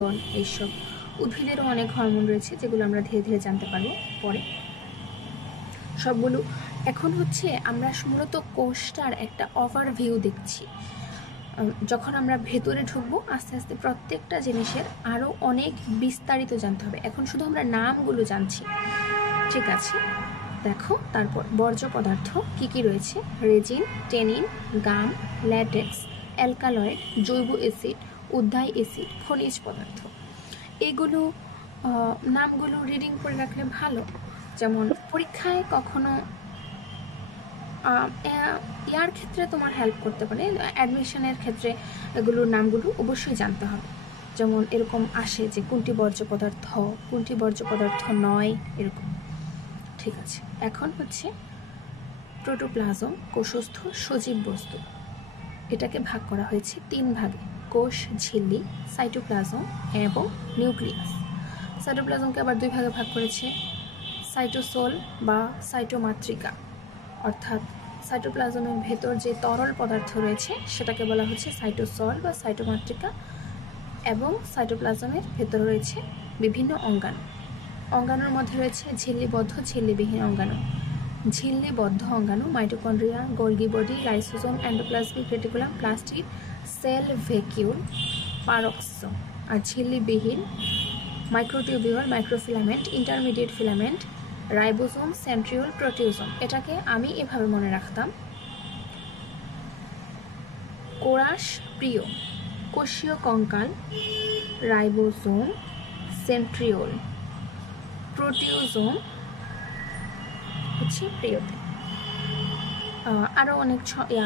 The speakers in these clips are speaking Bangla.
এইসব উদ্ভিদেরও অনেক হরমোন রয়েছে যেগুলো আমরা ধীরে ধীরে জানতে পারবো পরে সবগুলো। এখন হচ্ছে আমরা মূলত কোষটার একটা ওভারভিউ দেখছি। যখন আমরা ভেতরে ঢুকবো আস্তে আস্তে প্রত্যেকটা জিনিসের আরও অনেক বিস্তারিত জানতে হবে। এখন শুধু আমরা নামগুলো জানছি, ঠিক আছে। দেখো তারপর বর্জ্য পদার্থ কি কি রয়েছে: রেজিন, টেনিন, গাম, ল্যাটেক্স, অ্যালকালয়েড, জৈব অ্যাসিড, উদ্বায়ী অ্যাসিড, খনিজ পদার্থ। এইগুলো নামগুলো রিডিং করে রাখলে ভালো। যেমন পরীক্ষায় কখনো ইয়ার ক্ষেত্রে তোমার হেল্প করতে পারে, অ্যাডমিশনের ক্ষেত্রে এগুলোর নামগুলো অবশ্যই জানতে হবে। যেমন এরকম আসে যে কোনটি বর্জ্য পদার্থ, কোনটি বর্জ্য পদার্থ নয়, এরকম। ঠিক আছে, এখন হচ্ছে প্রোটোপ্লাজম, কোষস্থ সজীব বস্তু। এটাকে ভাগ করা হয়েছে 3 ভাগে: কোষ ঝিল্লি, সাইটোপ্লাজম এবং নিউক্লিয়াস। সাইটোপ্লাজমকে আবার 2 ভাগে ভাগ করেছে: সাইটোসোল বা সাইটোমাতৃকা, অর্থাৎ সাইটোপ্লাজমের ভেতর যে তরল পদার্থ রয়েছে সেটাকে বলা হচ্ছে সাইটোসল বা সাইটোমাতৃকা। এবং সাইটোপ্লাজমের ভেতর রয়েছে বিভিন্ন অঙ্গাণু। অঙ্গাণুর মধ্যে রয়েছে ঝিল্লিবদ্ধ, ঝিল্লিবিহীন অঙ্গাণু। ঝিল্লিবদ্ধ অঙ্গাণু mitochondria, Golgi body, lysosome, endoplasmic reticulum, plastid, cell vacuole, peroxisome. আর ঝিল্লিবিহীন microtubule, microfilament, intermediate filament, ribosome, centriole, proteasome. এটাকে আমি এভাবে মনে রাখতাম: কোরাস প্রিয়, কোষীয় কঙ্কাল, রাইবোজোম, সেন্ট্রিওল, প্রোটিওজোম হচ্ছে প্রিয়তে। আরও অনেক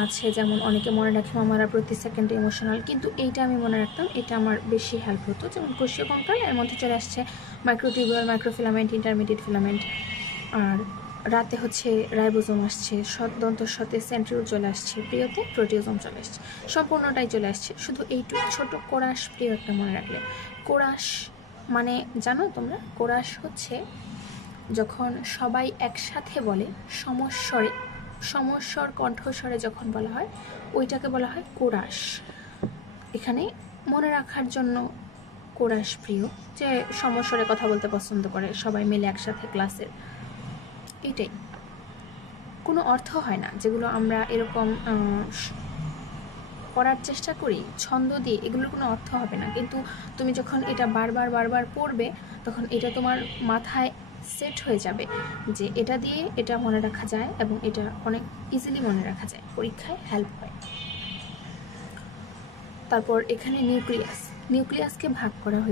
আছে, যেমন অনেকে মনে রাখে মামারা প্রতি সেকেন্ডে ইমোশনাল, কিন্তু এইটা আমি মনে রাখতাম, এটা আমার বেশি হেল্প হতো। যেমন কোষীয় কঙ্কাল, এর মধ্যে চলে আসছে মাইক্রোটিউবিউল, মাইক্রোফিলামেন্ট, ইন্টারমিডিয়েট ফিলামেন্ট। আর রাতে হচ্ছে রাইবোজোম আসছে, দন্তর সাথে সেন্ট্রিওল চলে আসছে, প্রিয়তে প্রোটিওজোম চলে আসছে, সম্পূর্ণটাই চলে আসছে। শুধু এইটুকু ছোট কোরাস প্রিয় একটা মনে রাখলে। কোরাস মানে জানো তোমরা? কোরাস হচ্ছে যখন সবাই একসাথে বলে, সমস্বর কণ্ঠস্বরে যখন বলা হয়, ওইটাকে বলা হয় কোরাস। এখানে মনে রাখার জন্য কোরাস প্রিয়, যে সমস্বরে কথা বলতে পছন্দ করে সবাই মিলে একসাথে ক্লাসের, এটাই। কোনো অর্থ হয় না, যেগুলো আমরা এরকম পড়ার চেষ্টা করি ছন্দ দিয়ে, এগুলোর কোনো অর্থ হবে না। কিন্তু তুমি যখন এটা বারবার পড়বে, তখন এটা তোমার মাথায় সেট হয়ে যাবে যে এটা দিয়ে এটা মনে রাখা যায়, এবং এটা অনেক ইজিলি মনে রাখা যায়, পরীক্ষায় হেল্প হয়। তারপর এখানে নিউক্লিয়াসকে ভাগ করা হয়েছে